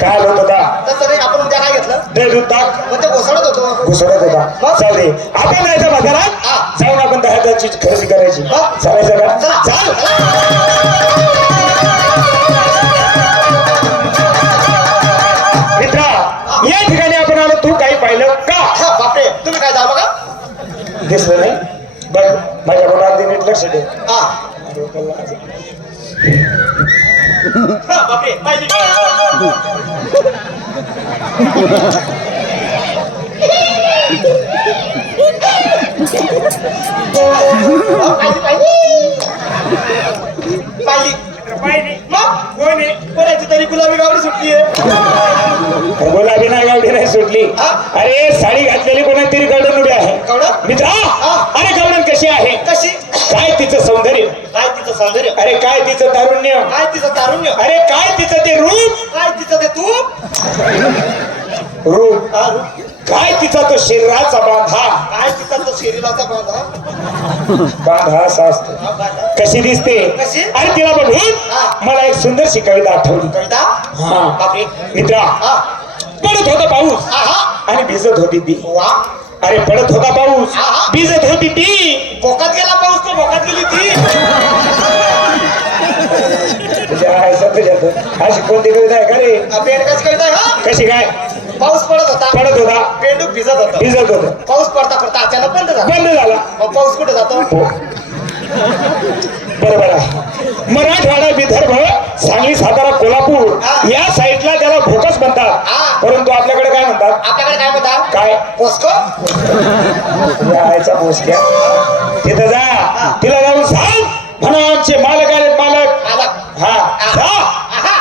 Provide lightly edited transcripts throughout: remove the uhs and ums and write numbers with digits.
काय होत होता तसं नाही, आपण उद्या काय घेतलं दही दूध ताक मग ते घोसळत होतो. घुसळत होता. चाल दे आपण जायचं बाजारात जाऊन आपण 10,000ची खरेदी करायची. चालायचं का? चला चाल. मित्रा या ठिकाणी आपण आलो. तू काही पाहिलं का? हा, बापरे तुम्ही काय जाऊ बघा. दिसलं नाही बघ माझ्या मुलाला अगदी नीट लक्ष दे. हा हा, बापरे पाहिजे. पाहिजे मग कोणी कोणाची तरी गुलाबी गावडी सुटली आहे. गुलाबी नाही गावडी नाही सुटली. अरे साडी घातलेली कोणाची तरी गवडण उभी आहे. गवडण मित्रा अरे गवडण कशी आहे? कशी? काय तिचं सौंदर्य? काय तिचं सौंदर्य? अरे काय तिचं तारुण्य? काय तिचं तारुण्य? अरे काय तिचं ते रूप? काय तिचं ते तूप? रूप हा, रूप. काय तिचा तो शरीराचा बांधा? काय तिचा तो शरीराचा बांधा? बांधा असा असतो. हा, बांधा. कशी दिसते? कशी? अरे तिला बघून मला एक सुंदरशी कविता आठवली. कविता? हा बापरे. मित्रा हा पडत होता पाऊस हा आणि भिजत होती ती. वा अरे पडत होता पाऊस आहा. भिजत होती ती. भोकात गेला पाऊस तो भोकात गेली ती. अशी कोणती कविता आहे का रे? पेंडकाची कविता आहे हा. कशी काय? पाऊस पडत होता, पडत होता पेंडूक भिजत होतं. भिजत होत पाऊस पडता पडता अचानक बंद झाला. बंद झाला. मग पाऊस कुठे जातो? बरोबर आहे. मराठवाडा विदर्भ सांगली सातारा कोल्हापूर या साईडला त्याला भोकच म्हणतात. परंतु आपल्याकडे काय म्हणतात? आपल्याकडे काय म्हणतात? काय? पोस्को. यायचा पोस्क्या तिथं जा. तिला जाऊन सांग म्हणा आमचे मालक आले. मालक मालक. हा जा. आहा.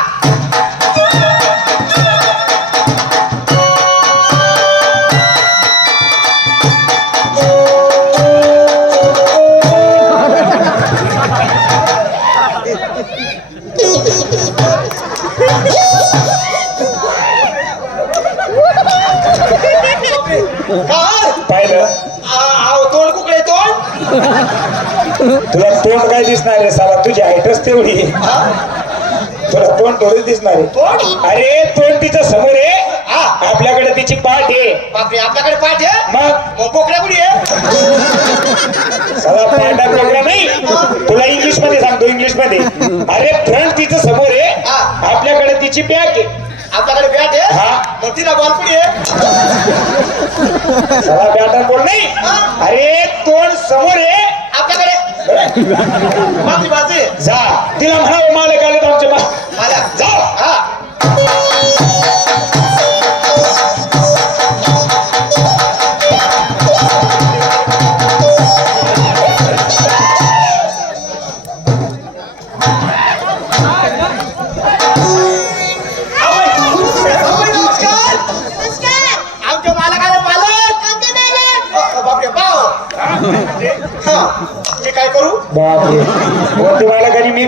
काय? पाहिलं तोंड कुकडे तोंड. तुला तोंड काय दिसणार आहे साला? तुझी हाईटच तेवढी आहे. तुला तोंड थोडीच दिसणार आहे. तोंड? अरे तोंड तिचं समोर आहे. आपल्याकडे तिची पाठ आहे. बापरे आपल्याकडे पाठ आहे. मग बोकड्या कुठे आहे? साला पांढरा बोकडा नाही. तुला इंग्लिश मध्ये सांगतो. इंग्लिश मध्ये अरे फ्रंट तिचं समोर आहे. आपल्याकडे तिची बॅक आहे. आपल्याकडे बॅट आहे. हा. मग तिला बॉल कुठे आहे? साला बॅटर बोल नाही. अरे तोंड समोर आहे आपल्याकडे माझी बाजू. जा. तिला म्हणा मालक आले तर आमचे मला जा. हा मी काय करू? बापरे कोणती मालक आणि मी